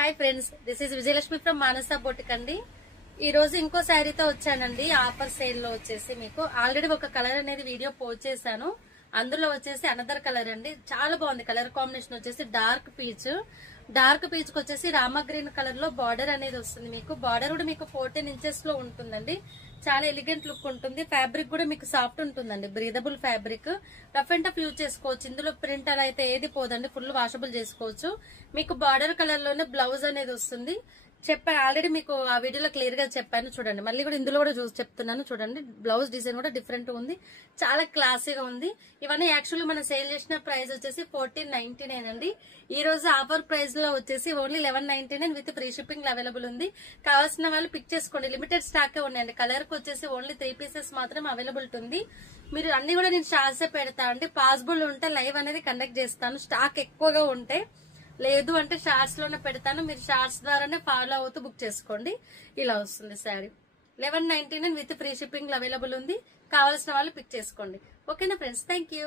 Hi friends, this is Vijayalakshmi from Manasa boutique అండి. ఈ రోజు ఇంకో శారీతో వచ్చానండి. ఆఫర్ సేల్ లో వచ్చేసి మీకు ఆల్రెడీ ఒక కలర్ అనేది వీడియో పోస్ట్ చేశాను. అందులో వచ్చేసి అనదర్ కలర్ అండి. చాలా బాగుంది. కలర్ కాంబినేషన్ వచ్చేసి డార్క్ పీచ్ కి వచ్చేసి రామా గ్రీన్ కలర్ లో బార్డర్ అనేది వస్తుంది. మీకు బార్డర్ కూడా మీకు 14 ఇంచెస్ లో ఉంటుందండి. చాలా ఎలిగెంట్ లుక్ ఉంటుంది. ఫ్యాబ్రిక్ కూడా మీకు సాఫ్ట్ ఉంటుందండి. Breathable fabric, rough and tough use చేసుకోవచ్చు. ఇందులో ప్రింట్ అలా అయితే ఏది పోదండి. ఫుల్ వాషబుల్ చేసుకోవచ్చు. మీకు బార్డర్ కలర్ లోనే బ్లౌజ్ అనేది వస్తుంది. చెప్పాను ఆల్రెడీ, మీకు ఆ వీడియోలో క్లియర్ గా చెప్పాను. చూడండి, మళ్ళీ కూడా ఇందులో కూడా చూసి చెప్తున్నాను. చూడండి, బ్లౌజ్ డిజైన్ కూడా డిఫరెంట్ ఉంది. చాలా క్లాసీగా ఉంది. ఇవన్నీ యాక్చువల్లీ మనం సేల్ చేసిన ప్రైస్ వచ్చేసి 1499 అండి. ఈ రోజు ఆఫర్ ప్రైస్ లో వచ్చేసి only 1199 with free shipping available ఉంది. కావాల్సిన వాళ్ళు పిక్ చేసుకోండి. లిమిటెడ్ స్టాక్ ఉన్నాయండి. కలర్ కి వచ్చేసి ఓన్లీ 3 పీసెస్ మాత్రం అవైలబిలిటీ ఉంది. మీరు అన్ని కూడా నేను షార్ట్స్ పెడతా అండి. పాసిబుల్ ఉంటే లైవ్ అనేది కండక్ట్ చేస్తాను. స్టాక్ ఎక్కువగా ఉంటే, లేదు అంటే షార్ట్స్ లోనే పెడతాను. మీరు షార్ట్స్ ద్వారానే ఫాలో అవుతూ బుక్ చేసుకోండి. ఇలా వస్తుంది sari. 1199 with free shipping available ఉంది. కావాల్సిన వాళ్ళు పిక్ చేసుకోండి. ఓకేనా ఫ్రెండ్స్, థ్యాంక్ యూ.